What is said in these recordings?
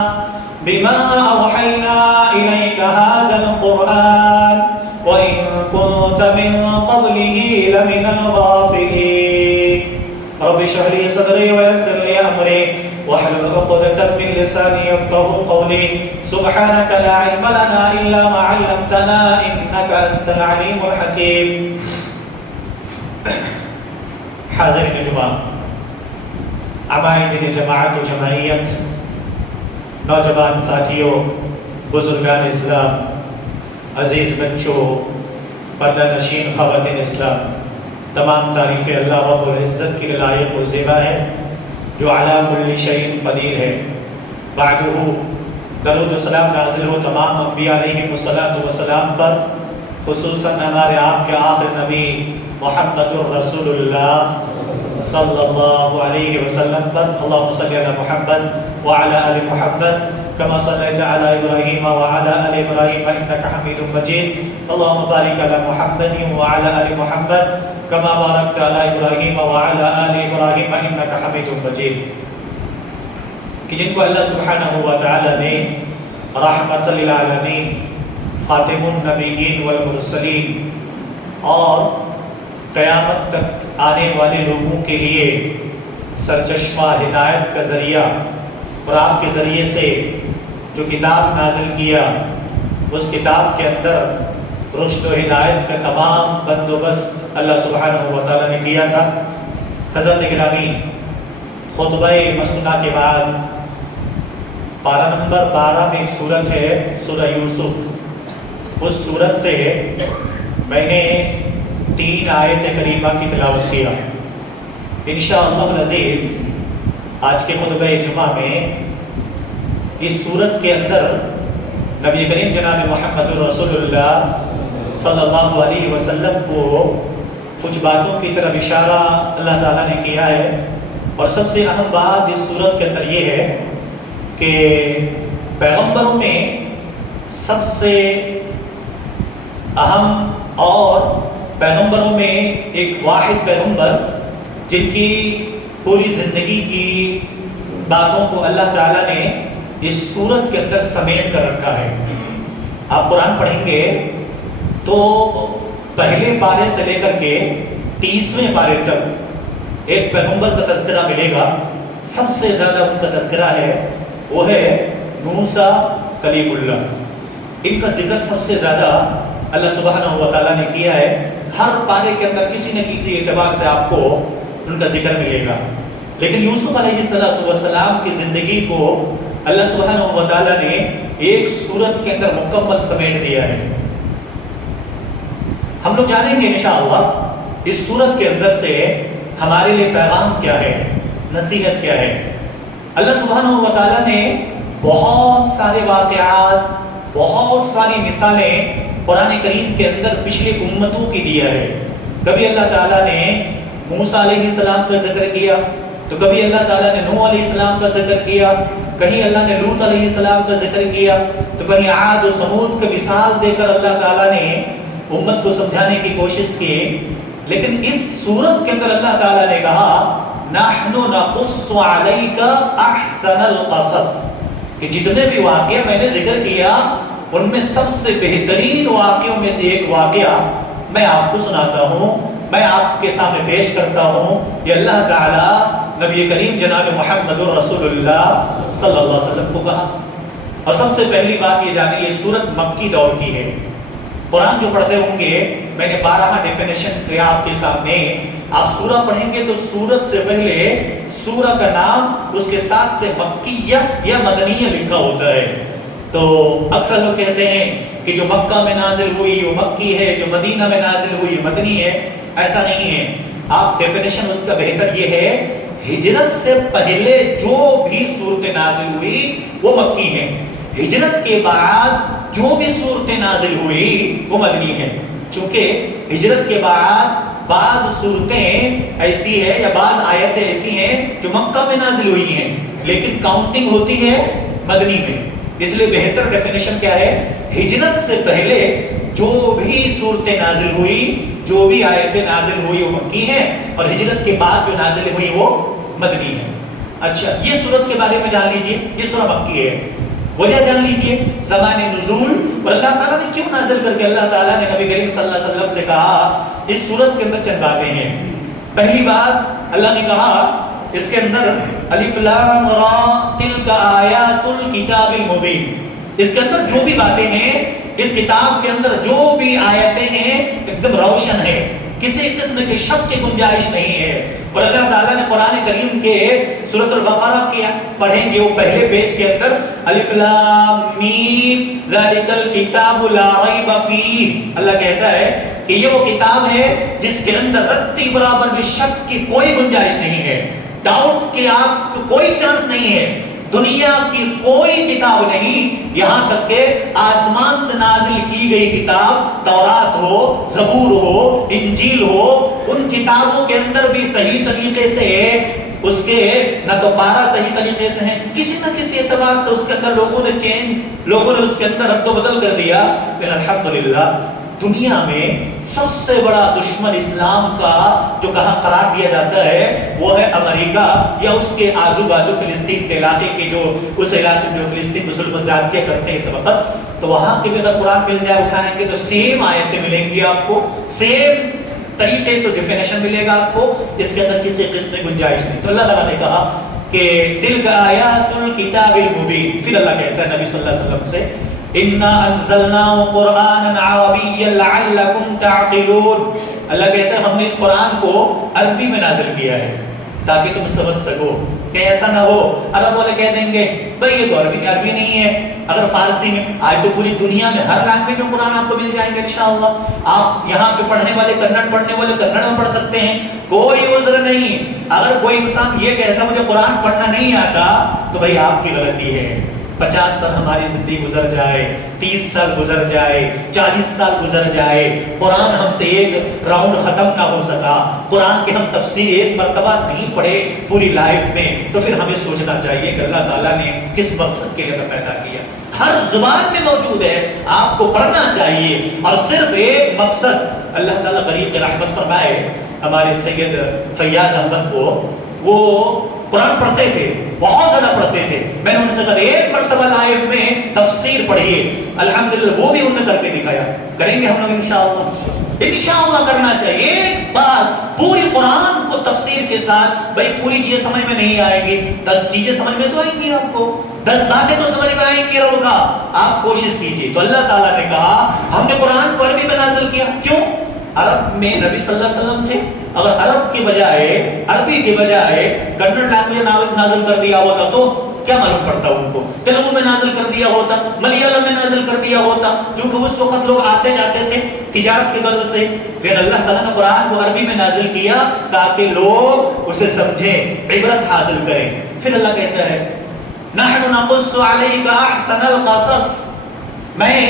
بما أوحينا إليك هذا القرآن وإن كنت من قبله لمن الغافلين رب اشرح لي صدري ويسر لي أمري واحلل عقدة من لساني يفقهوا قولي سبحانك لا علم لنا إلا ما علمتنا إنك أنت العليم الحكيم حاضرین جمعہ، عمائدین جماعت و جمعیت، نوجوان ساتھیوں، بزرگان اسلام، عزیز بچوں، پردہ نشین خواتین اسلام، تمام تعریفیں اللہ رب العزت کی لائق و زیبا ہے جو علی کل شیء قدیر ہے۔ بعدہ درود و سلام نازل ہو تمام انبیاء علیہم السلام پر، خصوصاً ہمارے آپ کے آخر نبی محمد الرسول اللہ صلی اللہ علیہ وسلم پر۔ اللہم صلی علی محمد وعلی آل محمد کما صلیت علی ابراہیم وعلی آل ابراہیم انک حمید مجید۔ اللہم بارک علی محمد وعلی آل محمد کما بارکت علی ابراہیم وعلی آل ابراہیم انک حمید مجید۔ کہ جن کو اللہ سبحانہ وتعالی نے رحمت للعالمین، خاتم النبیین والمرسلین اور قیامت تک آنے والے لوگوں کے لیے سرچشمہ ہدایت کا ذریعہ اور آپ کے ذریعے سے جو کتاب نازل کیا، اس کتاب کے اندر رشد و ہدایت کا تمام بندوبست اللہ سبحانہ و تعالیٰ نے کیا تھا۔ حضرت گرامی، خطبہ مسنونہ کے بعد پارہ نمبر 12 میں ایک سورت ہے، سورہ یوسف، اس سورت سے میں نے 3 آیت کریمہ کی تلاوت کیا۔ انشاءاللہ العزیز آج کے خطبہ جمعہ میں اس سورت کے اندر نبی کریم جناب محمد الرسول اللہ صلی اللہ علیہ وسلم کو کچھ باتوں کی طرف اشارہ اللہ تعالیٰ نے کیا ہے، اور سب سے اہم بات اس سورت کے اندر یہ ہے کہ پیغمبروں میں سب سے اہم اور پیغمبروں میں ایک واحد پیغمبر جن کی پوری زندگی کی باتوں کو اللہ تعالیٰ نے اس سورت کے اندر سمیٹ کر رکھا ہے۔ آپ قرآن پڑھیں گے تو پہلے پارے سے لے کر کے 30ویں پارے تک ایک پیغمبر کا تذکرہ ملے گا۔ سب سے زیادہ ان کا تذکرہ ہے وہ ہے موسیٰ کلیم اللہ۔ ان کا ذکر سب سے زیادہ اللہ سبحانہ و تعالیٰ نے کیا ہے۔ ہر پارے کے اندر کسی نہ کسی اعتبار سے آپ کو ان کا ذکر ملے گا، لیکن یوسف علیہ السلام کی زندگی کو اللہ سبحانہ و تعالیٰ نے ایک سورت کے اندر مکمل سمیٹ دیا ہے۔ ہم لوگ جانیں گے انشاءاللہ اس سورت کے اندر سے ہمارے لیے پیغام کیا ہے، نصیحت کیا ہے۔ اللہ سبحانہ و تعالیٰ نے بہت سارے واقعات، بہت ساری مثالیں قرآن کریم کے اندر پچھلی امتوں کی دیا ہے۔ کبھی اللہ تعالیٰ نے موسیٰ علیہ السلام کا ذکر کیا، تو کبھی اللہ تعالیٰ نے نوح علیہ السلام کا ذکر کیا، کہیں اللہ نے لوط علیہ السلام کا ذکر کیا، تو کہیں عاد و ثمود کا مثال دے کر اللہ تعالیٰ نے امت کو سمجھانے کی کوشش کی۔ لیکن اس سورت کے اندر اللہ تعالیٰ نے کہا نحن نقص علیک احسن القصص، کہ جتنے بھی واقعہ میں نے ذکر کیا ان میں سب سے بہترین واقعوں میں سے ایک واقعہ میں آپ کو سناتا ہوں، میں آپ کے سامنے پیش کرتا ہوں۔ یہ اللہ تعالیٰ نبی کریم جناب محمد الرسول اللہ صلی اللہ علیہ وسلم کو کہا۔ اور سب سے پہلی بات یہ جانیں، یہ سورت مکی دور کی ہے۔ قرآن جو پڑھتے ہوں گے، میں نے 12 ڈیفینیشن کیا آپ کے سامنے۔ آپ سورہ پڑھیں گے تو سورت سے پہلے سورہ کا نام اس کے ساتھ سے مکیہ یا مدنیہ لکھا ہوتا ہے۔ تو اکثر لوگ کہتے ہیں کہ جو مکہ میں نازل ہوئی وہ مکی ہے، جو مدینہ میں نازل ہوئی وہ مدنی ہے۔ ایسا نہیں ہے۔ آپ ڈیفینیشن اس کا بہتر یہ ہے، ہجرت سے پہلے جو بھی صورتیں نازل ہوئی وہ مکی ہیں، ہجرت کے بعد جو بھی صورتیں نازل ہوئی وہ مدنی ہیں۔ چونکہ ہجرت کے بعد بعض صورتیں ایسی ہیں یا بعض آیتیں ایسی ہیں جو مکہ میں نازل ہوئی ہیں، لیکن کاؤنٹنگ ہوتی ہے مدنی میں۔ اس لیے بہتر ڈیفینیشن کیا ہے، ہجرت سے پہلے جو بھی صورتیں نازل ہوئی، جو بھی آیتیں نازل ہوئی وہ مکی ہیں، اور ہجرت کے بعد جو نازل ہوئی وہ مدنی ہیں۔ اچھا یہ سورت کے بارے میں جان لیجئے، یہ سورہ مکی ہے، وجہ جان لیجئے، زمان نزول، اور اللہ تعالیٰ نے کیوں نازل کر کے اللہ تعالیٰ نے نبی کریم صلی اللہ علیہ وسلم سے کہا اس سورت کے اندر چند باتیں ہیں۔ پہلی بات اللہ نے کہا اس کے اندر الف لام را تلک آیات الکتاب المبین، اس کے اندر جو بھی باتیں ہیں، اس کتاب کے اندر جو بھی آیتیں ہیں ایک دم روشن ہے، کسی قسم کی شک کی گنجائش نہیں ہے۔ اور اللہ تعالیٰ نے قرآن کریم کے سورۃ البقرہ کے پڑھیں گے وہ پہلے پیج کے اندر الف لام میم ذالک الکتاب لا ریب فیہ، اللہ کہتا ہے کہ یہ وہ کتاب ہے جس کے اندر رتی برابر بھی شک کی کوئی گنجائش نہیں ہے، ڈاؤٹ کی آپ کو کوئی چانس نہیں ہے۔ دنیا کی کوئی کتاب نہیں، یہاں تک کہ آسمان سے نازل کی گئی کتاب تورات ہو، زبور ہو، انجیل ہو، ان کتابوں کے اندر بھی صحیح طریقے سے اس کے نہ تو 12 صحیح طریقے سے ہیں، کسی نہ کسی اعتبار سے اس کے اندر لوگوں نے اس کے اندر رد و بدل کر دیا۔ لیکن الحمدللہ دنیا میں سب سے بڑا دشمن اسلام کا جو کہاں قرار دیا جاتا ہے وہ ہے امریکہ یا اس کے آزو بازو فلسطین کے علاقے کے جو اس علاقے میں جو فلسطین میں ظلم و زیادتیاں کرتے ہیں اس وقت، تو وہاں کے بھی اگر قرآن مل جائے اٹھائیں گے تو سیم آیتیں ملیں گی آپ کو، سیم طریقے سے ڈیفینیشن ملے گا آپ کو، اس کے اندر کسی قسم کی گنجائش نہیں۔ تو اللہ تعالیٰ نے کہا کہ تلک آیات الکتاب المبین، پھر اللہ کہتا ہے نبی صلی اللہ علیہ وسلم سے اِنَّا أَنزَلْنَاهُ قُرْآنًا عَرَبِيًّا لَعَلَّكُمْ تَعْقِلُونَ، اللہ کہتا ہے ہم نے اس قرآن کو عربی میں نازل کیا ہے تاکہ تم سمجھ سکو، کہ ایسا نہ ہو عرب والے کہہ دیں گے بھئی یہ تو عربی نہیں ہے، اگر فارسی میں آج تو پوری دنیا میں ہر لینگویج میں قرآن آپ کو مل جائیں گے انشاءاللہ، آپ یہاں پہ پڑھنے والے کنڑ پڑھنے والے کنڑ میں پڑھ سکتے ہیں، کوئی عذر نہیں۔ اگر کوئی انسان یہ کہتا مجھے قرآن پڑھنا نہیں آتا تو بھئی آپ کی غلطی ہے۔ 50 سال ہماری زندگی گزر جائے، 30 سال گزر جائے، 40 سال گزر جائے، قرآن ہم سے ایک راؤنڈ ختم نہ ہو سکا، قرآن کے ہم تفسیر ایک مرتبہ نہیں پڑھے پوری لائف میں، تو پھر ہمیں سوچنا چاہیے کہ اللہ تعالیٰ نے کس مقصد کے لیے پیدا کیا۔ ہر زبان میں موجود ہے، آپ کو پڑھنا چاہیے، اور صرف ایک مقصد اللہ تعالیٰ غریب رحمت فرمائے ہمارے سید فیاض احمد کو، وہ قرآن پڑھتے تھے، بہت زیادہ پڑھتے تھے، میں نے ان سے کہا ایک مرتبہ لائف میں تفسیر پڑھیے، الحمدللہ وہ بھی انہوں نے کر کے دکھایا، کریں گے ہم لوگ انشاءاللہ کرنا چاہیے ایک بار پوری قرآن کو تفسیر کے ساتھ۔ بھئی پوری چیزیں سمجھ میں نہیں آئے گی، 10 چیزیں سمجھ میں تو آئیں گی، آپ کو 10 باتیں تو سمجھ میں آئیں گی رب کا، آپ کوشش کیجئے۔ تو اللہ تعالیٰ نے کہا ہم نے قرآن کو عربی میں نازل کیا، کیوں؟ عرب میں نبی صلی اللہ علیہ وسلم تھے، اگر عرب کی بجائے عربی کی بجائے کنڑ لینگویج نازل کر دیا ہوتا تو کیا معلوم پڑتا ان کو، تیلگو میں نازل کر دیا ہوتا، ملیالم میں نازل کر دیا ہوتا، چونکہ اس وقت لوگ آتے جاتے تھے تجارت کی غرض سے، لیکن اللہ تعالیٰ نے قرآن کو عربی میں نازل کیا تاکہ لوگ اسے سمجھیں، عبرت حاصل کریں۔ پھر اللہ کہتا ہے نحن نقص علیک احسن القصص، میں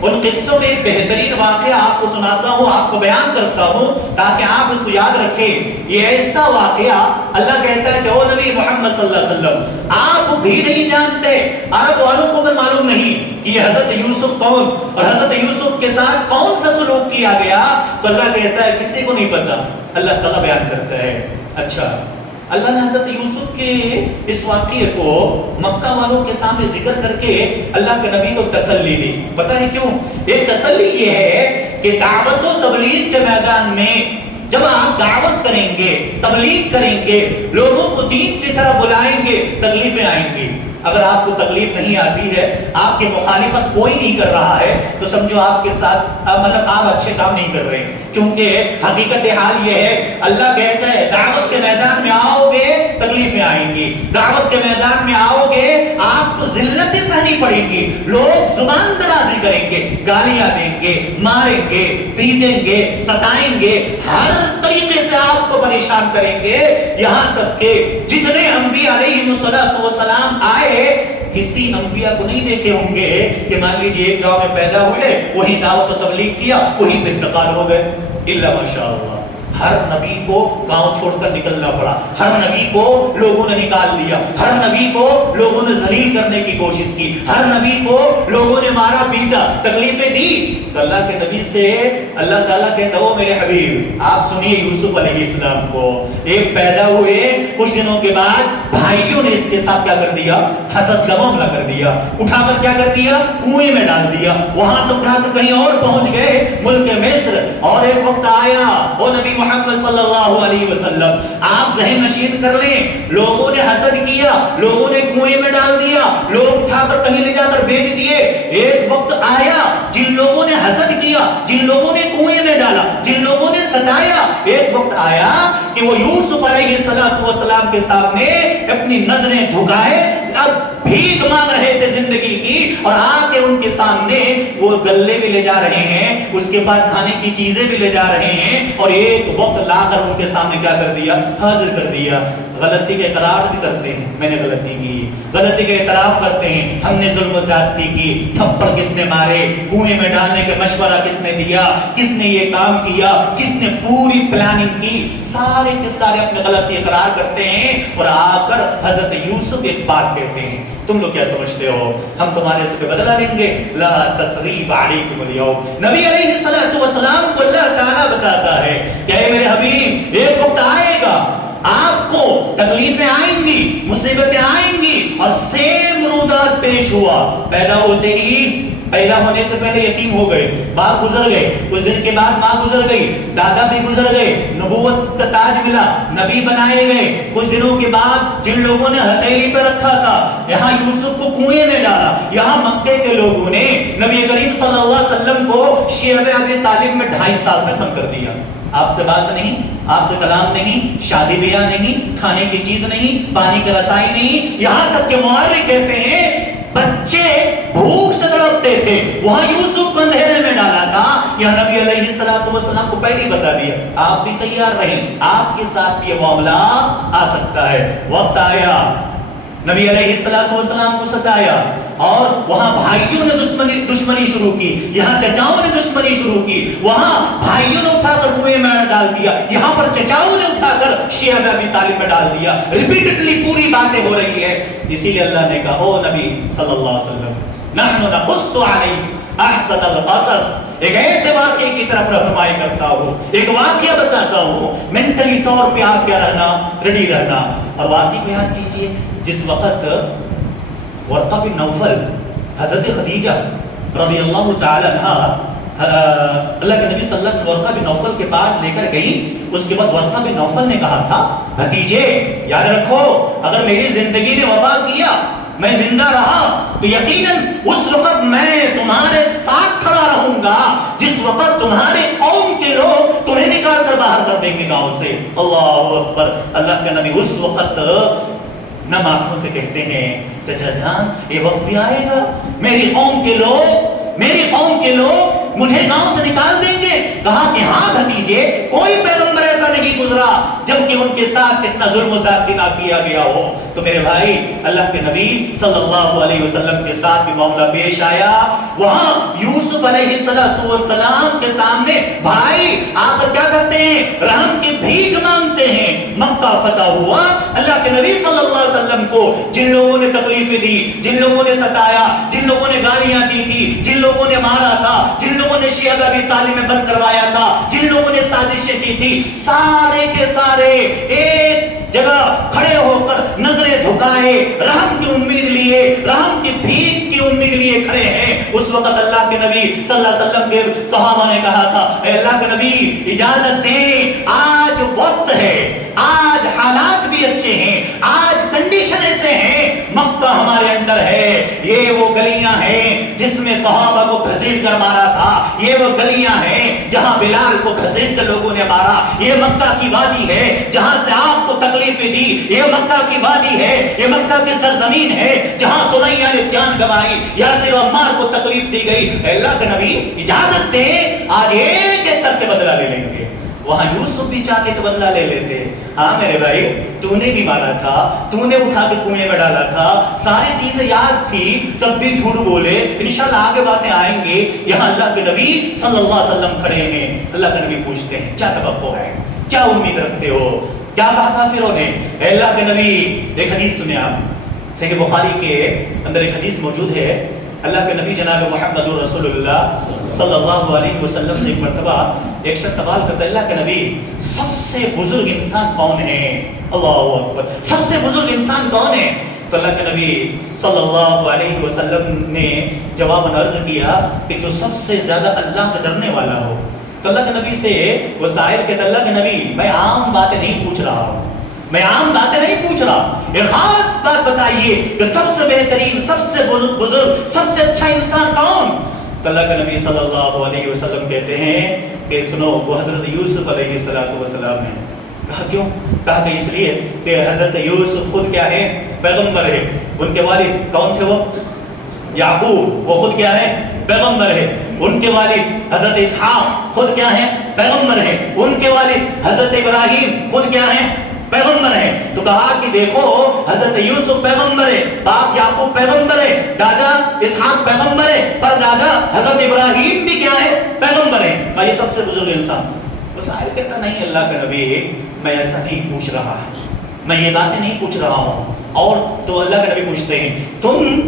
ان قصوں میں ایک بہترین واقعہ آپ کو سناتا ہوں، آپ کو بیان کرتا ہوں تاکہ آپ اس کو یاد رکھیں۔ یہ ایسا واقعہ اللہ کہتا ہے کہ او نبی محمد صلی اللہ علیہ وسلم آپ بھی نہیں جانتے، عرب والوں کو بھی معلوم نہیں کہ یہ حضرت یوسف کون اور حضرت یوسف کے ساتھ کون سا سلوک کیا گیا، تو اللہ کہتا ہے کسی کو نہیں پتا، اللہ تعالیٰ بیان کرتا ہے۔ اچھا اللہ نے حضرت یوسف کے اس واقعے کو مکہ والوں کے سامنے ذکر کر کے اللہ کے نبی کو تسلی دی، پتہ ہے کیوں؟ ایک تسلی یہ ہے کہ دعوت و تبلیغ کے میدان میں جب آپ دعوت کریں گے، تبلیغ کریں گے، لوگوں کو دین کی طرف بلائیں گے، تکلیفیں آئیں گی۔ اگر آپ کو تکلیف نہیں آتی ہے، آپ کی مخالفت کوئی نہیں کر رہا ہے، تو سمجھو آپ کے ساتھ مطلب آپ اچھے کام نہیں کر رہے ہیں، کیونکہ حقیقت حال یہ ہے اللہ کہتا ہے دعوت کے میدان میں آؤ گے تکلیفیں آئیں گی، دعوت کے میدان میں آؤ گے آپ کو ذلتیں سہنی پڑیں گی، لوگ زبان درازی کریں گے، گالیاں دیں گے، ماریں گے، پیٹیں گے، ستائیں گے، ہر طریقے سے آپ کو پریشان کریں گے، یہاں تک کہ جتنے انبیاء علیہ السلام آئے کسی انبیاء کو نہیں دیکھے ہوں گے کہ مان لیجیے ایک گاؤں میں پیدا ہوئے، وہی دعوت و تبلیغ کیا، وہی پہ انتقال ہو گئے، الا ماشاء اللہ۔ ہر نبی کو گاؤں چھوڑ کر نکلنا پڑا، ہر نبی کو لوگوں نے نکال لیا، ہر نبی کو لوگوں نے ذلیل کرنے کی کوشش کی، ہر نبی کو لوگوں نے مارا پیٹا، تکلیفیں دی۔ تو اللہ کے نبی سے اللہ تعالیٰ کہتا ہو میرے حبیب آپ سنیے یوسف علیہ السلام کو، ایک پیدا ہوئے کچھ دنوں کے بعد بھائیوں نے اس کے ساتھ کیا کر دیا؟ حسد کا معاملہ کر دیا، اٹھا کر کیا کر دیا؟ کنویں میں ڈال دیا، وہاں سے اٹھا کر کہیں اور پہنچ گئے ملک مصر۔ اور ایک وقت آیا وہ نبی محمد صلی اللہ علیہ وسلم آپ ذہن نشین کر لیں، لوگوں نے حسد کیا، لوگوں نے کنویں میں ڈال دیا، لوگ اٹھا کر کہیں لے جا کر بیچ دیے۔ ایک وقت آیا جن لوگوں نے حسد کیا، جن لوگوں نے کنویں میں ڈالا، جن لوگوں نے ستایا، ایک وقت آیا کہ وہ یوسف علیہ السلام کے سامنے اپنی نظریں جھکائے، اب بھیک مانگ رہے تھے زندگی کی، اور آ کے ان کے سامنے وہ گلے بھی لے جا رہے ہیں، اس کے پاس کھانے کی چیزیں بھی لے جا رہے ہیں، اور ایک وقت لا کر ان کے سامنے کیا کر دیا؟ حاضر کر دیا۔ غلطی کا اقرار بھی کرتے ہیں، میں نے غلطی کی، غلطی کا اعتراف کرتے ہیں، ہم نے ظلم و زیادتی کی، تھپڑ کس نے مارے، کنویں میں ڈالنے کا مشورہ کس نے دیا، کس نے یہ کام کیا، کس نے پوری پلاننگ کی، سارے کے سارے اپنے غلطی اقرار کرتے ہیں، اور آ کر حضرت یوسف ایک بات کہتے ہیں، تم لوگ کیا سمجھتے ہو ہم تمہارے سے بدلہ لیں گے؟ لا تثریب علیکم اليوم۔ نبی علیہ السلام کو اللہ تعالیٰ بتاتا ہے کہ اے میرے حبیب ایک وقت آئے گا آپ کو تکلیفیں آئیں گی، مصیبتیں آئیں گی، اور سیم رودات پیش ہوا، پیدا ہوتے ہی پیدا ہونے سے پہلے یتیم ہو گئے، باپ گزر گئے، کچھ دن کے بعد ماں گزر گئی، دادا بھی گزر گئے، نبوت کا تاج ملا، نبی بنائے گئے، کچھ دنوں کے بعد جن لوگوں نے ہتھیلی پہ رکھا تھا، یہاں یوسف کو کنویں میں ڈالا، یہاں مکے کے لوگوں نے نبی کریم صلی اللہ علیہ وسلم کو شعب ابی طالب میں 2.5 سال تک بند کر دیا۔ آپ سے بات نہیں، آپ سے کلام نہیں، شادی بیاہ نہیں، کھانے کی چیز نہیں، پانی کی رسائی نہیں، یہاں تک کہ مورخ کہتے ہیں بچے بھوک سے تڑپتے تھے، وہاں یوسف کو اندھیرے میں ڈالا تھا، یہ نبی علیہ السلام کو پہلے ہی بتا دیا آپ بھی تیار رہیں، آپ کے ساتھ بھی یہ معاملہ آ سکتا ہے۔ وقت آیا نبی علیہ السلام کو ستایا، اور وہاں بھائیوں نے دشمنی شروع کی، یہاں چچاؤں نے دشمنی شروع کی، وہاں بھائیوں نے اٹھا کر کنویں میں ڈال دیا، یہاں پر چچاؤں نے اٹھا کر شعب ابی طالب میں ڈال دیا، ریپیٹڈلی پوری باتیں ہو رہی ہے۔ اسی لیے اللہ نے کہا او نبی صلی اللہ علیہ وسلم نحن نقص علیک احسن القصص، ایک ایسے واقعے کی طرف رہنمائی کرتا ہوں، ایک واقعہ بتاتا ہوں، منٹلی طور پہ آپ کیا رہنا، ریڈی رہنا۔ اور واقعے کو یاد کیجئے، جس وقت ورقہ بن نوفل حضرت خدیجہ رضی اللہ تعالی عنہ اللہ کے نبی صلی اللہ علیہ وسلم ورقہ بن نوفل کے پاس لے کر گئی، اس کے بعد ورقہ بن نوفل نے کہا تھا بھتیجے یاد رکھو اگر میری زندگی نے وفا کیا، میں زندہ رہا تو یقیناً اس وقت میں تمہارے ساتھ کھڑا رہوں گا جس وقت تمہارے قوم کے لوگ تمہیں نکال کر باہر کر دیں گے گاؤں سے۔ اللہ اکبر۔ اللہ کے نبی اس وقت نم آنکھوں سے کہتے ہیں چچا جان یہ وقت بھی آئے گا میری قوم کے لوگ مجھے گاؤں سے نکال دیں گے۔ کہا کہ ہاں بھتیجے کوئی پیغمبر ایسا نہیں گزرا جبکہ ان کے ساتھ اتنا ظلم و زیادتی نہ کیا گیا ہو۔ تو میرے بھائی اللہ کے نبی صلی اللہ علیہ وسلم کے ساتھ بھی معاملہ پیش آیا، وہاں یوسف علیہ السلام کے سامنے بھائی آ کر کیا کرتے ہیں؟ رحم کی بھیک مانگتے ہیں۔ مکہ فتح ہوا، اللہ کے نبی صلی اللہ علیہ وسلم کو جن لوگوں نے تکلیفیں دی، جن لوگوں نے ستایا، جن لوگوں نے گالیاں دی تھی، جن لوگوں نے مارا تھا، جن لوگوں نے شعب ابی طالب میں بند کروایا تھا، جن لوگوں نے سازشیں کی تھی، سارے کے سارے ایک جگہ کھڑے ہو کر نظریں جھکائے، رحم کی امید لیے، رحم کی بھیک کی امید لیے کھڑے ہیں۔ اس وقت اللہ کے نبی صلی اللہ علیہ وسلم کے صحابہ نے کہا تھا اے اللہ کے نبی اجازت دیں، آج وقت ہے، آج حالات بھی اچھے ہیں، آج کنڈیشن ایسے ہیں، مکہ ہمارے اندر ہے، یہ وہ گلیاں ہیں جس میں صحابہ کو گھسیٹ کر مارا تھا، یہ وہ گلیاں ہیں جہاں بلال کو گھسیٹ کر لوگوں نے مارا، یہ مکہ کی وادی ہے جہاں سے آپ کو تکلیفیں دی، یہ مکہ کی وادی ہے، یہ مکہ کی سرزمین ہے جہاں سمیہ نے جان گنوائی، یاسر و عمار کو تکلیف دی گئی۔ اے اللہ کے نبی اجازت دیں، آج ایک ایک کر کے بدلہ لے لیں گے۔ وہاں یوسف بھی چاہتے تو بدلہ لے لیتے، ہاں میرے بھائی تو نے بھی مارا تھا، تو نے اٹھا کے کنویں میں ڈالا تھا، ساری چیزیں یاد تھی، سب بھی جھوٹ بولے، انشاءاللہ آگے باتیں آئیں گے۔ یہاں اللہ کے نبی صلی اللہ علیہ وسلم کھڑے ہیں، اللہ کے نبی پوچھتے ہیں کیا توقع ہے؟ کیا امید رکھتے ہو؟ کیا کہا کافروں نے؟ اے اللہ کے نبی، ایک حدیث سنیں آپ، صحیح بخاری کے اندر ایک حدیث موجود ہے، اللہ کے نبی جناب محمد رسول اللہ صلی اللہ علیہ وسلم سے ایک مرتبہ ایک شخص سوال کرتا ہے، اللہ کے نبی سب سے بزرگ انسان کون ہے؟ اللہ اکبر، سب سے بزرگ انسان کون ہے؟ تو اللہ کے نبی صلی اللہ علیہ وسلم نے جواب عرض کیا کہ جو سب سے زیادہ اللہ سے ڈرنے والا ہو۔ تو اللہ کے نبی سے وہ سائل کہتا ہے، اللہ کے نبی میں عام باتیں نہیں پوچھ رہا ہوں، میں عام باتیں نہیں پوچھ رہا، ایک خاص بات بتائیے کہ سب سے بہترین، سب سے بزرگ، سب سے اچھا انسان کون؟ تو اللہ کے نبی صلی اللہ علیہ وسلم کہتے ہیں کہ سنو، وہ حضرت یوسف علیہ السلام ہیں۔ کہا کیوں؟ کہا کہ اس لیے کہ حضرت یوسف خود کیا ہے؟ پیغمبر ہے۔ ان کے والد کون تھے؟ وہ یعقوب، وہ خود کیا ہے؟ پیغمبر ہے۔ ان کے والد حضرت اسحاق خود کیا ہے؟ پیغمبر ہے۔ ان کے والد حضرت ابراہیم خود کیا ہے؟ پیغمبر ہے۔ تو کہا کہ دیکھو حضرت یوسف پیغمبر ہے، باپ یعقوب پیغمبر ہے، دادا اسحاق پیغمبر ہے، پر دادا حضرت ابراہیم بھی کیا ہے؟ پیغمبر ہے۔ کہا یہ سب سے بزرگ انسان۔ تو سائل کہتا نہیں اللہ کے نبی میں ایسا نہیں پوچھ رہا، میں یہ باتیں نہیں پوچھ رہا ہوں۔ اور تو اللہ کے نبی پوچھتے ہیں تم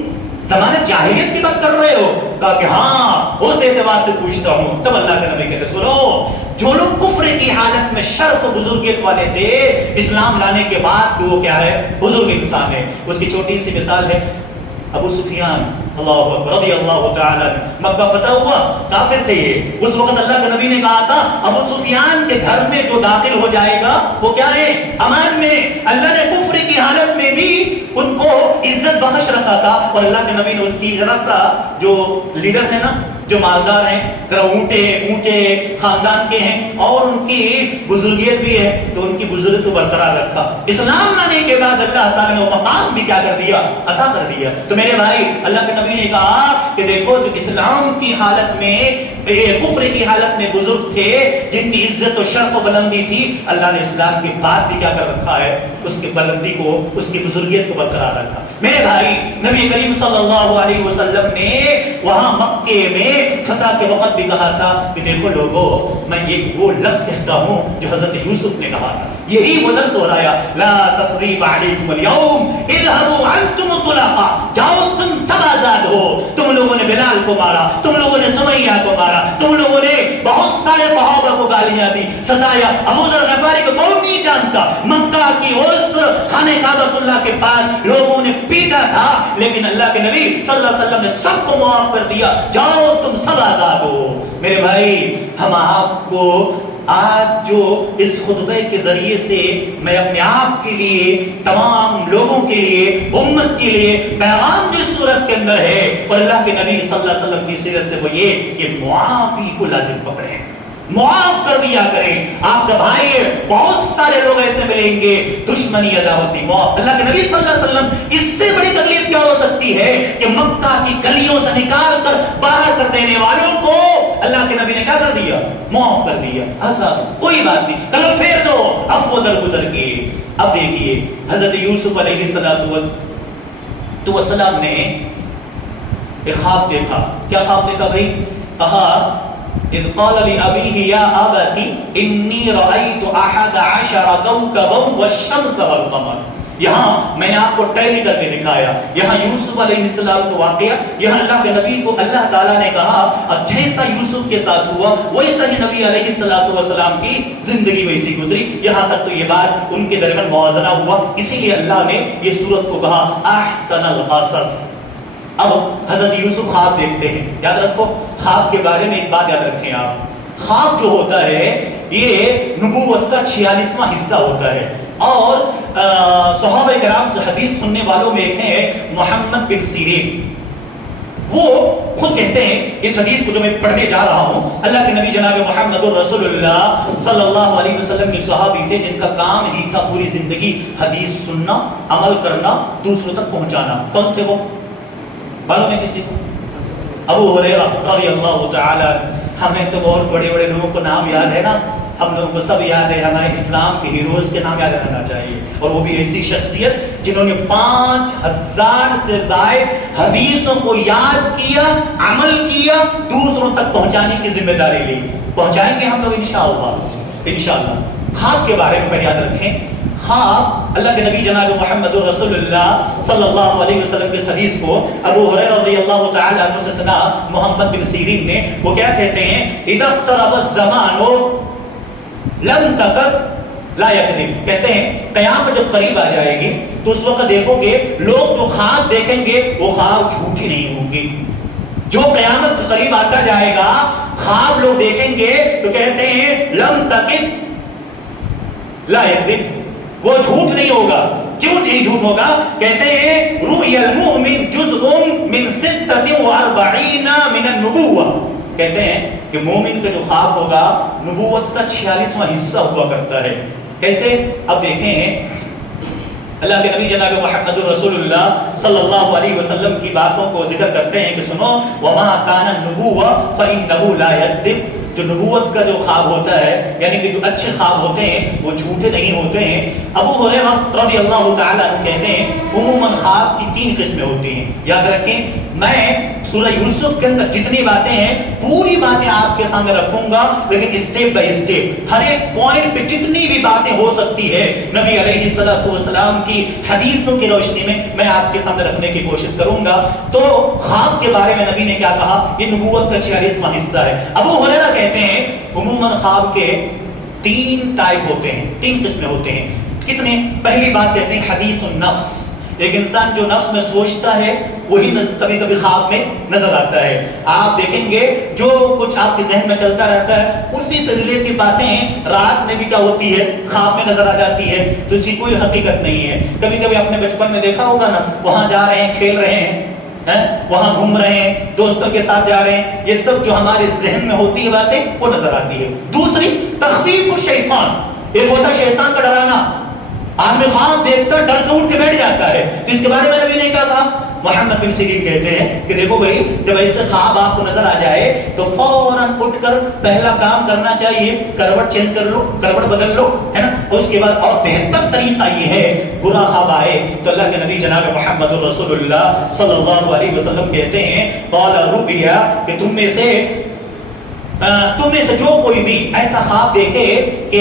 زمانہ جاہلیت کی بات کر رہے ہو؟ کہا کہ ہاں اس اعتبار سے پوچھتا ہوں۔ تب اللہ کے نبی کہتے سنو، جو لوگ کفر کی حالت میں شرف و بزرگیت والے تھے، اسلام لانے کے بعد بھی وہ کیا ہے؟ بزرگ انسان ہے۔ اس کی چھوٹی سی مثال ہے ابو سفیان اللہ اکبر رضی اللہ تعالی عنہ، مکہ فتح ہوا، کافر تھے یہ۔ اس وقت اللہ کے نبی نے کہا تھا ابو سفیان کے گھر میں جو داخل ہو جائے گا وہ کیا ہے؟ امان میں۔ اللہ نے کفر کی حالت میں بھی ان کو عزت بخش رکھا تھا، اور اللہ کے نبی نے اس کی ذرا سا جو لیڈر ہے نا، جو مالدار ہیں، ذرا اونچے خاندان کے ہیں اور ان کی بزرگیت بھی ہے، تو ان کی بزرگیت کو برقرار رکھا۔ اسلام لانے کے بعد اللہ تعالیٰ نے وہ مقام بھی کیا کر دیا؟ عطا کر دیا۔ تو میرے بھائی اللہ کے نبی نے کہا کہ دیکھو جو اسلام کی حالت میں، کفر کی حالت میں بزرگ تھے، جن کی عزت و شرف و بلندی تھی، اللہ نے اسلام کے بعد بھی کیا کر رکھا ہے؟ اس کی بلندی کو، اس کی بزرگیت کو برقرار رکھا۔ میرے بھائی نبی کریم صلی اللہ علیہ وسلم نے وہاں مکے میں فتح کے وقت بھی کہا تھا کہ دیکھو لوگو، میں یہ وہ لفظ کہتا ہوں جو حضرت یوسف نے کہا تھا، یہی وہ لفظ دہرایا، لا تثریب علیکم اليوم اذهبوا انتم الطلقاء، جاؤ تم سب آزاد ہو۔ تم لوگوں نے بلال کو مارا، تم لوگوں نے سمیہ کو مارا، تم لوگوں نے بہت سارے صحابہ کو گالیاں دی، ستایا۔ ابو ذر غفاری کو کون نہیں جانتا؟ مکہ کی اس خانہ کعبۃ اللہ کے پاس لوگوں نے پیٹا تھا، لیکن اللہ کے نبی صلی اللہ علیہ وسلم نے سب کو معاف کر دیا، جاؤ تم سب آزاد ہو۔ میرے بھائی ہم آپ کو آج جو اس خطبے کے ذریعے سے میں اپنے آپ کے لیے، تمام لوگوں کے لیے، امت کے لیے پیغام جس صورت کے اندر ہے، اور اللہ کے نبی صلی اللہ علیہ وسلم کی سیرت سے وہ یہ کہ معافی کو لازم پکڑیں، معاف کر دیا کریں۔ آپ کا بھائی ہے، بہت سارے لوگ ایسے ملیں گے دشمنی عداوتی معاف۔ اللہ کے نبی صلی اللہ علیہ وسلم، اس سے بڑی تکلیف کیا ہو سکتی ہے کہ مکہ کی گلیوں سے نکال کر باہر کر دینے والوں کو اللہ کے نبی نے کیا کر دیا؟ معاف کر دیا، آزاد، کوئی بات نہیں، قلم پھیر دو، عفو درگزر کی۔ اب دیکھیے حضرت یوسف علیہ السلام نے ایک خواب دیکھا۔ کیا خواب دیکھا بھائی؟ کہا اذ قال لأبيه يا أبت إني رأيت 11 كوكبا والشمس والقمر۔ یہاں میں نے آپ کو ٹیلی کر کے دکھایا، یہاں یوسف علیہ السلام کو واقعہ، یہاں اللہ کے نبی کو اللہ تعالیٰ نے کہا اب جیسا یوسف کے ساتھ ہوا ویسا ہی نبی علیہ السلام کی زندگی ویسی گزری۔ یہاں تک تو یہ بات ان کے درمیان موازنہ ہوا، اسی لیے اللہ نے یہ سورت کو کہا احسن القصص۔ اب حضرت یوسف خواب دیکھتے ہیں، یاد رکھو خواب کے بارے میں ایک بات یاد رکھیں آپ، خواب جو ہوتا ہے یہ نبوت کا 46واں حصہ ہوتا ہے، اور صحابہ کرام سے حدیث سننے والوں میں ایک ہے محمد بن سیرین، وہ خود کہتے ہیں، اس حدیث کو جو میں پڑھنے جا رہا ہوں، اللہ کے نبی جناب محمد رسول اللہ صلی اللہ علیہ وسلم کے صحابی تھے جن کا کام ہی تھا پوری زندگی حدیث سننا، عمل کرنا، دوسروں تک پہنچانا۔ کون تھے وہ؟ معلوم ہے کسی کو؟ ابو ہریرہ رضی اللہ تعالی عنہ۔ ہمیں تو بہت بڑے بڑے لوگوں کو نام یاد ہے نا، ہم لوگوں کو سب یاد ہے، ہمارے اسلام کے ہیروز کے نام یاد رہنا چاہیے، اور وہ بھی ایسی شخصیت جنہوں نے 5000 سے زائد حدیثوں کو یاد کیا، عمل کیا، دوسروں تک پہنچانے کی ذمہ داری لی۔ پہنچائیں گے ہم لوگ انشاءاللہ۔ خواب کے بارے میں یاد رکھیں، خواب اللہ کے نبی جناب محمد رسول اللہ صلی اللہ علیہ وسلم کے حدیث کو ابو ہریرہ رضی اللہ تعالی عنہ سے سنا محمد بن سیرین نے، وہ کیا کہتے ہیں، اذا اقترب الزمان لم تکد لا یکذب، کہتے ہیں قیامت جب قریب آ جائے گی تو اس وقت دیکھو گے لوگ جو خواب دیکھیں گے وہ خواب جھوٹی نہیں ہوں گی۔ جو قیامت قریب آتا جائے گا خواب لوگ دیکھیں گے تو کہتے ہیں لم تکد لا یکذب، وہ جھوٹ نہیں ہوگا۔ کیوں نہیں جھوٹ ہوگا؟ کہتے ہیں رؤی المؤمن جزء من 46 من النبوہ، کہتے ہیں کہ مومن کا جو خواب ہوگا نبوت کا 46واں حصہ ہوا کرتا ہے۔ کیسے؟ اب دیکھیں اللہ کے نبی جناب محمد رسول اللہ صلی اللہ علیہ وسلم کی باتوں کو ذکر کرتے ہیں کہ سنو وما کان النبوہ فإنہ لا یکذب، جو نبوت کا جو خواب ہوتا ہے یعنی کہ جو اچھے خواب ہوتے ہیں وہ جھوٹے نہیں ہوتے ہیں۔ ابو ہریرہ رضی اللہ تعالیٰ عنہ کہتے ہیں عموماً خواب کی 3 قسمیں ہوتی ہیں، یاد رکھیں میں سورہ یوسف کے اندر جتنی باتیں ہیں پوری باتیں آپ کے سامنے رکھوں گا، لیکن اسٹیپ بائی اسٹیپ ہر ایک پوائنٹ پہ جتنی بھی باتیں ہو سکتی ہے نبی علیہ الصلوۃ والسلام کی حدیثوں کی روشنی میں آپ کے سامنے رکھنے کی کوشش کروں گا۔ تو خواب کے بارے میں نبی نے کیا کہا؟ یہ نبوت کا 46واں حصہ ہے۔ ابو ہریرہ کہتے ہیں عموماً خواب کے 3 ٹائپ ہوتے ہیں، 3 قسمیں ہوتے ہیں۔ کتنے؟ پہلی بات کہتے ہیں حدیث النفس، ایک انسان جو نفس میں سوچتا ہے وہی کبھی کبھی خواب میں نظر آتا ہے۔ آپ دیکھیں گے جو کچھ آپ کے ذہن میں چلتا رہتا ہے اسی سے ریلیٹڈ باتیں رات میں بھی کیا ہوتی ہے خواب میں نظر آ جاتی ہے، تو اسی کوئی حقیقت نہیں ہے۔ کبھی کبھی اپنے بچپن میں دیکھا ہوگا نا، وہاں جا رہے ہیں کھیل رہے ہیں، وہاں گھوم رہے ہیں، دوستوں کے ساتھ جا رہے ہیں، یہ سب جو ہمارے ذہن میں ہوتی ہے باتیں وہ نظر آتی ہے۔ دوسری تخویف الشیطان، ایک ہوتا ہے شیطان کا ڈرانا، آدمی خواب دیکھتا ڈر کے اٹھ کے بیٹھ جاتا ہے، تو اس کے بارے میں نبی نے کہا تھا، محمد بن سیرین کہتے ہیں کہ دیکھو بھائی جب ایسے خواب آپ کو نظر آ جائے تو فوراً اٹھ کر پہلا کام کرنا چاہیے کروٹ چینج کر لو، کروٹ بدل لو، ہے نا۔ اس کے بعد اور بہتر طریقہ یہ ہے برا خواب آئے تو اللہ کے نبی جناب محمد رسول اللہ صلی اللہ علیہ وسلم کہتے ہیں قال رؤیا، کہ تم میں سے جو کوئی بھی ایسا خواب دیکھے کہ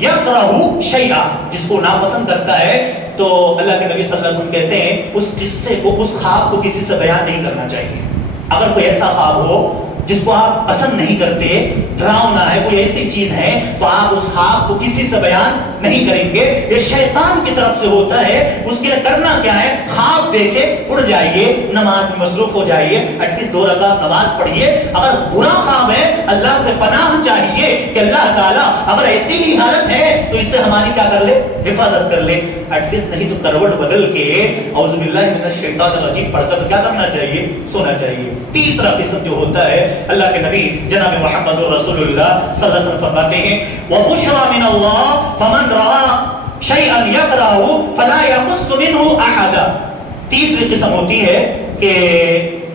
یکرہ شیئا، جس کو ناپسند کرتا ہے، تو اللہ کے نبی صلی اللہ علیہ وسلم کہتے ہیں اس قصے کو، اس خواب کو کسی سے بیان نہیں کرنا چاہیے۔ اگر کوئی ایسا خواب ہو جس کو آپ پسند نہیں کرتے، ڈراؤنا ہے، کوئی ایسی چیز ہے، تو آپ اس خواب کو کسی سے بیان نہیں کریں گے۔ یہ شیطان کی طرف سے ہوتا ہے۔ اس کے لیے کرنا کیا ہے؟ خواب دیکھے اڑ جائیے، نماز میں مصروف ہو جائیے، ایٹ لیسٹ 2 رکعت نماز پڑھیے۔ اگر برا خواب ہے اللہ سے پناہ چاہیے کہ اللہ تعالیٰ اگر ایسی ہی حالت ہے تو اس سے ہماری کیا کر لے؟ حفاظت کر لے، ایٹ لیسٹ نہیں تو کروٹ بدل کے اعوذ باللہ من الشیطان الرجیم پڑھ کر کیا کرنا چاہیے؟ سونا چاہیے۔ تیسرا قسم جو ہوتا ہے اللہ کے نبی جناب محمد رسول اللہ صلی اللہ علیہ وسلم فرماتے ہیں وَبُشْرَى مِنَ اللَّهِ فَمَنْ رَأَى شَيْئًا يَكْرَهُ فَلَا يَقُصُّ مِنْهُ أَحَدًا۔ تیسری قسم ہوتی ہے کہ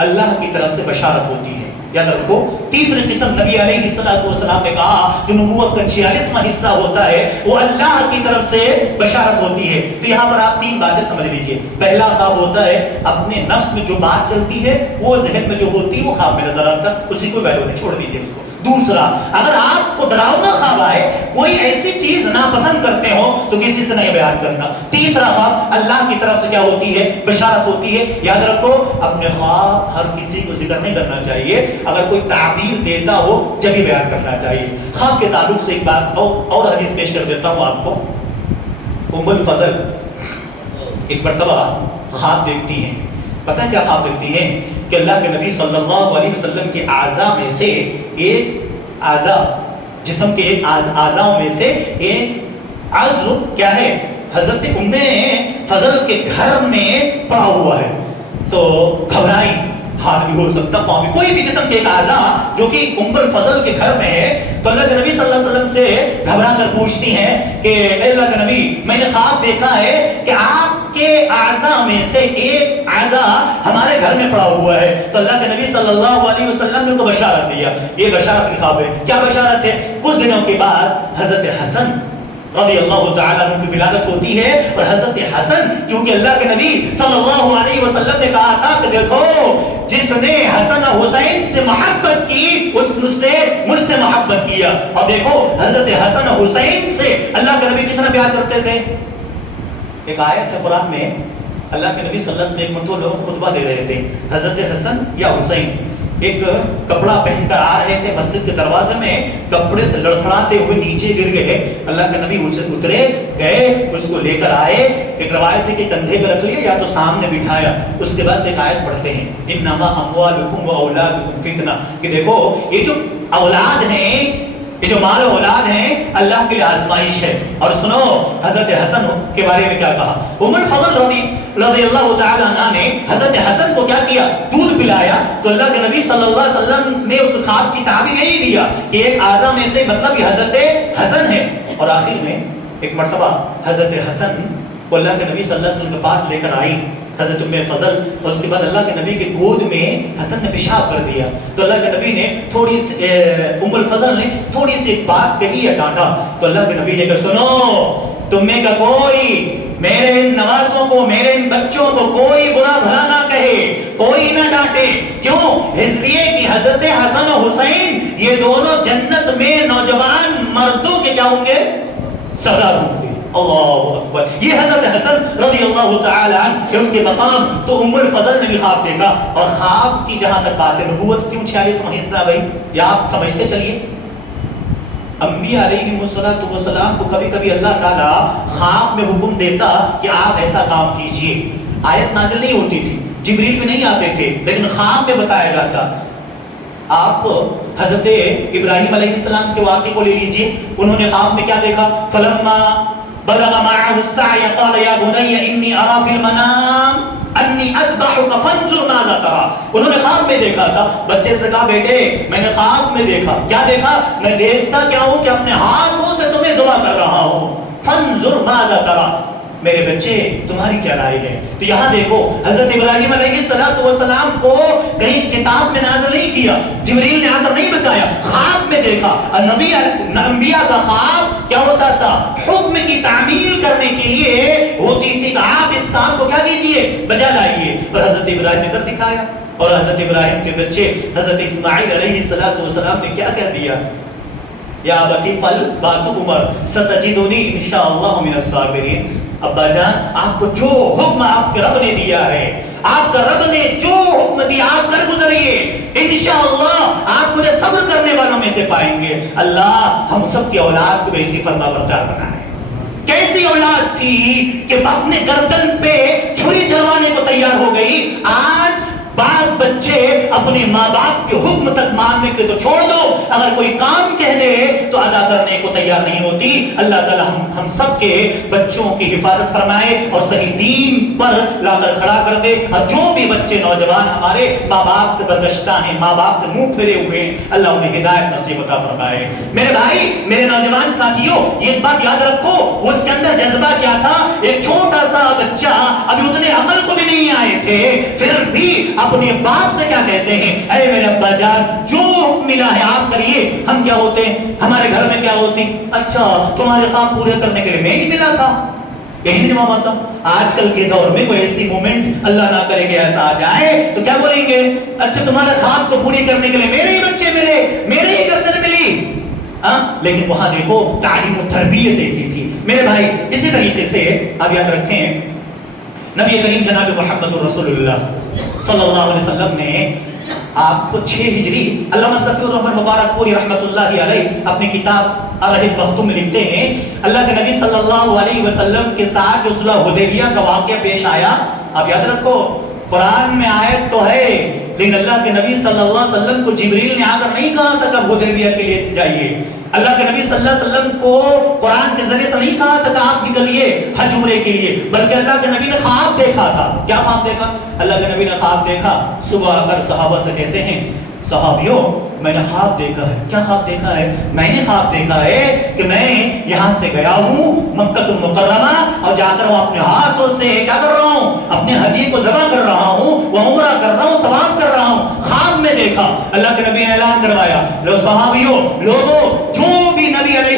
اللہ کی طرف سے بشارت ہوتی ہے، یاد رکھو تیسری قسم نبی علیہ الصلوۃ والسلام نے کہا جو نبوت کا 46واں حصہ ہوتا ہے وہ اللہ کی طرف سے بشارت ہوتی ہے۔ تو یہاں پر آپ 3 باتیں سمجھ لیجئے۔ پہلا خواب ہوتا ہے اپنے نفس میں جو بات چلتی ہے وہ ذہن میں جو ہوتی ہے وہ خواب میں نظر آتا ہے، اسی کو ویلو نہیں، چھوڑ دیجئے اس کو۔ دوسرا، اگر آپ کو ڈراؤنا خواب آئے، کوئی ایسی چیز ناپسند کرتے ہو تو کسی سے نہیں بیان کرنا۔ تیسرا خواب اللہ کی طرف سے کیا ہوتی ہے؟ بشارت ہوتی ہے۔ یاد رکھو اپنے خواب ہر کسی کو ذکر نہیں کرنا چاہیے، اگر کوئی تعبیر دیتا ہو جب ہی بیان کرنا چاہیے۔ خواب کے تعلق سے ایک بات اور حدیث پیش کر دیتا ہوں آپ کو۔ ام الفضل ایک مرتبہ خواب دیکھتی ہیں، پتہ کیا خواب دیکھتی ہیں؟ کہ اللہ کے نبی صلی اللہ علیہ وسلم کے اعضاء میں سے ایک اعضاء، جسم کے ایک اعضاء میں سے ایک عضو کیا ہے؟ حضرت ام فضل کے گھر میں پڑا ہوا ہے۔ تو گھبرائی، ہاتھ بھی ہو سکتا، پاؤں بھی، کوئی بھی جسم کے ایک اعضاء جو کہ ام الفضل کے گھر میں ہے، تو اللہ کے نبی صلی اللہ علیہ وسلم سے گھبرا کر پوچھتی ہیں کہ اے اللہ کے نبی میں نے خواب دیکھا ہے کہ آپ کے اعضاء میں سے ایک اعضاء ہمارے گھر میں پڑا ہوا ہے۔ تو اللہ کے نبی صلی اللہ علیہ وسلم نے ان کو بشارت دیا، یہ بشارت کی خواب ہے۔ کیا بشارت ہے؟ کچھ دنوں کے بعد حضرت حسن رضی اللہ تعالیٰ عنہ کی ولادت ہوتی ہے، اور حضرت حسن چونکہ اللہ کے نبی صلی اللہ علیہ وسلم نے کہا تھا کہ دیکھو جس نے حسن حسین سے محبت کی اس نے مجھ سے محبت محبت کیا. اور دیکھو حضرت حسن حسین سے اللہ کے نبی کتنا پیار کرتے تھے. ایک آیت ہے قرآن میں, اللہ کے نبی صلی اللہ علیہ وسلم ایک مرتبہ لوگ خطبہ دے رہے تھے, حضرت حسن یا حسین ایک کپڑا پہن کر آ رہے تھے مسجد کے دروازے میں, کپڑے سے لڑکھڑاتے ہوئے نیچے گر گئے. اللہ کے نبی اترے گئے, اس کو لے کر آئے. ایک روایت ہے کہ کندھے پہ رکھ لیا یا تو سامنے بٹھایا. اس کے بعد ایک آیت پڑھتے ہیں, انما اموالکم و اولادکم فتنہ, کہ دیکھو یہ جو اولاد ہیں, یہ جو مال و اولاد ہیں, اللہ کے لیے آزمائش ہے. اور سنو حضرت حسن کے بارے میں کیا کہا. ام الفضل رضی اللہ تعالی عنہ نے حضرت حسن کو کیا کیا, دودھ پلایا. تو اللہ کے نبی صلی اللہ علیہ وسلم نے اس خواب کی تعبیر یہی دیا کہ ایک اعضا میں سے مطلب یہ حضرت حسن ہے. اور آخر میں ایک مرتبہ حضرت حسن کو اللہ کے نبی صلی اللہ علیہ وسلم کے پاس لے کر آئی حضرت ام فضل, اور اس کے بعد اللہ کے نبی کے گود میں حسن نے پیشاب کر دیا. تو اللہ کے نبی نے تھوڑی سی ام الفضل نے تھوڑی سی ایک بات کہی یا ڈانٹا. تو اللہ کے نبی نے کہا سنو, تم میں کا کوئی میرے ان نوازوں کو, میرے ان بچوں کو کوئی برا بھلا نہ کہے, کوئی نہ ڈانٹے. کیوں؟ اس لیے کہ حضرت حسن و حسین یہ دونوں جنت میں نوجوان مردوں کے کیا ہوں گے, سردار ہوں گے. اللہ اکبر. یہ حضرت حسن رضی اللہ تعالی عنہ کہ ان کے مقام. تو ام الفضل نے بھی خواب دیکھا. اور خواب کی جہاں تک بات ہے, نبوت کیوں 46واں حصہ بھائی, یا آپ سمجھتے چلیے, انبیاء علیہم السلام کو کبھی کبھی اللہ تعالیٰ خواب میں حکم دیتا کہ آپ ایسا کام کیجئے. آیت نازل نہیں ہوتی تھی, جبریل بھی نہیں آتے تھے, لیکن خواب میں بتایا جاتا. آپ حضرت ابراہیم علیہ السلام کے واقعے کو لے لیجئے. انہوں نے خواب میں کیا دیکھا, فلما بلغ معه السعي قال يا بني اني ارى في المنام انی اذبحک فانظر ماذا ترى. انہوں نے خواب میں دیکھا تھا. بچے سے کہا بیٹے میں نے خواب میں دیکھا, کیا دیکھا, میں دیکھتا کیا ہوں کہ اپنے ہاتھوں سے تمہیں ذبح کر رہا ہوں. فانظر ماذا ترى, میرے بچے تمہاری کیا رائے ہے. تو یہاں دیکھو حضرت ابراہیم علیہ السلام کو کہیں کتاب میں نازل نہیں کیا, جبریل نے آ کر نہیں بتایا, خواب میں دیکھا. انبیاء کا خواب کیا ہوتا تھا, حکم کی تعمیل کرنے کے لیے ہوتی تھی کہ آپ اس کام کو کیا کیجئے, بجا لائیے. اور حضرت ابراہیم نے کر دکھایا. اور حضرت ابراہیم کے بچے حضرت اسماعیل علیہ السلام نے کیا کہہ دیا, یا ابتی فعل ما تؤمر ستجدنی انشاءاللہ من الصابرین. ابا جان آپ کو جو حکم آپ کے رب نے دیا ہے, آپ کا رب نے جو حکم دیا آپ کر گزریے, انشاءاللہ آپ مجھے صبر کرنے والوں میں سے پائیں گے. اللہ ہم سب کی اولاد کو ایسی فرما بردار بنائے. کیسی اولاد تھی کہ اپنے گردن پہ چھری چلوانے کو تیار ہو گئی. آج بعض بچے اپنے ماں باپ کے حکم تک ماننے کے تو چھوڑ دو, اگر کوئی کام کہہ دے تو ادا کرنے کو تیار نہیں ہوتی. اللہ تعالی ہم سب کے بچوں کی حفاظت فرمائے اور صحیح دین پر لا کر کھڑا کر دے. اور جو بھی بچے نوجوان ہمارے ماں باپ سے برگشتہ ہیں, ماں باپ سے منہ پھیرے ہوئے ہیں, اللہ انہیں ہدایت نصیب عطا فرمائے. میرے بھائی, میرے نوجوان ساتھیوں, یہ بات یاد رکھو, اس کے اندر جذبہ کیا تھا. ایک چھوٹا سا بچہ, ابھی اتنے عقل کو بھی نہیں آئے تھے, پھر بھی اپنے باپ سے کیا کہتے ہیں, اے میرے ابا جان جو ملا ہے آپ کریے. ہم کیا ہوتے ہیں, ہمارے گھر میں کیا ہوتی, اچھا تمہارے خواب پورے کرنے کے لیے میں ہی ملا تھا, یہی جواب آتا. آج کل کے دور میں کوئی ایسی مومنٹ اللہ نہ کرے کہ ایسا آ جائے تو کیا بولیں گے, اچھا تمہارے خواب کو پوری کرنے کے لیے میرے ہی بچے ملے, میرے ہی گردن ملی. لیکن وہاں دیکھو تعلیم و تربیت ایسی تھی. میرے بھائی اسی طریقے سے آپ یاد رکھیں, نبی کریم جناب محمد رسول اللہ صلی اللہ علیہ وسلم نے آپ کو 6 ہجری, علامہ صفی الرحمن مبارک پوری رحمت اللہ علیہ اپنی کتاب الرحب مختوم میں لکھتے ہیں, اللہ کے نبی صلی اللہ علیہ وسلم کے ساتھ جو صلح حدیبیہ کا واقعہ پیش آیا, آپ یاد رکھو قرآن میں آیت تو ہے, لیکن اللہ کے نبی صلی اللہ علیہ وسلم کو جبریل نے آ کر نہیں کہا تھا کہ حدیبیہ کے لیے جائیے. اللہ کے نبی صلی اللہ علیہ وسلم کو قرآن کے ذریعے سے نہیں کہا تھا کہ آپ نکلیے حج عمرے کے لیے, بلکہ اللہ کے نبی نے خواب دیکھا تھا. کیا خواب دیکھا, اللہ کے نبی نے خواب دیکھا. صبح آ کر صحابہ سے کہتے ہیں, صحابیوں میں نے خواب دیکھا ہے. کیا خواب دیکھا ہے, میں نے خواب دیکھا ہے کہ میں یہاں سے گیا ہوں مکہ المکرمہ, اور جا کر وہ اپنے ہاتھوں سے کیا کر رہا ہوں, اپنے ہدیے کو ذبح کر رہا ہوں, وہ عمرہ کر رہا ہوں, طواف کر رہا ہوں. خواب میں دیکھا. اللہ کے نبی نے اعلان کروایا, لو صحابیوں, لوگوں جو بھی نبی علیہ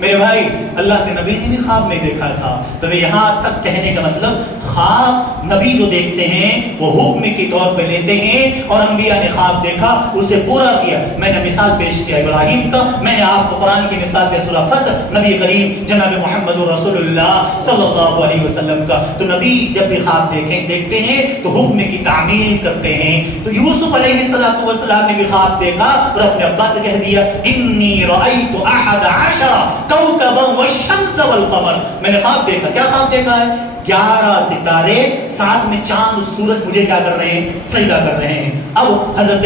میرے بھائی اللہ کے نبی نے بھی خواب میں دیکھا تھا. تو یہاں تک کہنے کا مطلب خواب نبی جو دیکھتے ہیں وہ حکم کے طور پہ لیتے ہیں, اور انبیاء نے خواب دیکھا اسے پورا کیا. میں نے مثال پیش کیا ابراہیم کا, میں نے آپ کو قرآن کی مثال دے سورہ فتح نبی کریم جناب محمد رسول اللہ صلی اللہ علیہ وسلم کا. تو نبی جب بھی خواب دیکھتے ہیں تو حکم کی تعمیل کرتے ہیں. تو یوسف علیہ السلام نے بھی خواب دیکھا اور اپنے ابا سے کہہ دیا انی رأیت احد عشر کوکبا والشمس والقمر, میں نے خواب دیکھا. کیا خواب دیکھا ہے؟ 11 ستارے ساتھ میں چاند سورج مجھے کیا کر رہے ہیں؟ سجدہ کر رہے ہیں. اب حضرت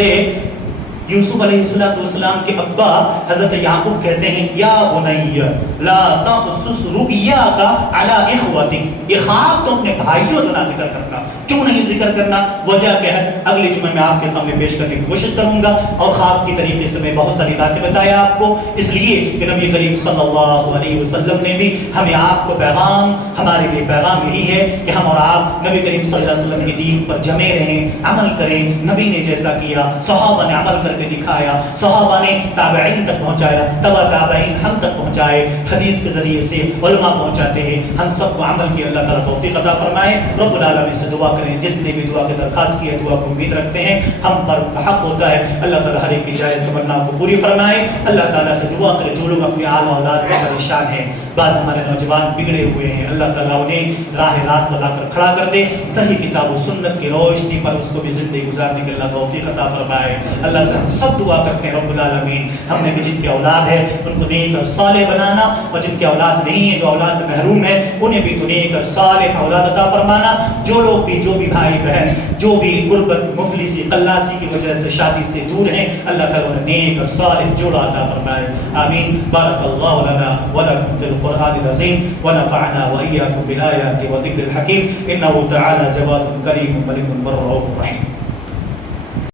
یوسف علیہ السلام کے ابا حضرت یعقوب کہتے ہیں یا بنی لا تقصص رؤیاک علی اخوتک, یہ خواب تو اپنے بھائیوں سے نہ ذکر کرنا. کیوں نہیں ذکر کرنا؟ وجہ کیا ہے اگلے جمعے میں آپ کے سامنے پیش کرنے کی کوشش کروں گا. اور خواب کی طریقے سے میں بہت ساری باتیں بتایا آپ کو, اس لیے کہ نبی کریم صلی اللہ علیہ وسلم نے بھی ہمیں آپ کو پیغام, ہمارے لیے پیغام یہی ہے کہ ہم اور آپ نبی کریم صلی اللہ علیہ وسلم کے دین پر جمے رہیں, عمل کریں. نبی نے جیسا کیا صحابہ نے عمل کر کے دکھایا, صحابہ نے تابعین تک پہنچایا, تبع تابعین ہم تک پہنچائے, حدیث کے ذریعے سے علماء پہنچاتے ہیں. ہم سب کو عمل کی اللہ تعالیٰ توفیق عطا فرمائے. رب العالمین سے دعا کریں, جس نے بھی دعا کی درخواست کی ہے دعا کو امید رکھتے ہیں ہم پر حق ہوتا ہے, اللہ تعالیٰ ہر ایک کی جائز تمنا کو پوری فرمائے. اللہ تعالیٰ سے دعا کرے جو لوگ اپنے آل و اولاد سے پریشان ہیں, بعض ہمارے نوجوان بگڑے ہوئے ہیں, اللہ تعالیٰ انہیں راہ راست بتا کر کھڑا کر دے, صحیح کتاب و سنت کی روشنی پر اس کو بھی زندگی گزارنے کے اللہ توفیق عطا فرمائے. اللہ سے ہم سب دعا کرتے ہیں رب العالمین ہم نے بھی جن کی اولاد ہے ان کو نیک اور صالح بنانا, اور جن کی اولاد نہیں ہے جو اولاد سے محروم ہے انہیں بھی تو نیک اور صالح اولاد عطا فرمانا. جو لوگ بھی جو بھی بھائی بہن جو بھی غربت مفلسی قلاسی کی وجہ سے شادی سے دور ہیں اللہ تعالیٰ انہیں نیک اور صالح جوڑا عطا فرمائے. آمین. بارک اللہ لنا ولکم فی القرآن العظیم ونفعنا وإياكم بالآيات والذكر الحكيم إنه تعالى جواد كريم ملك بر رؤوف رحيم.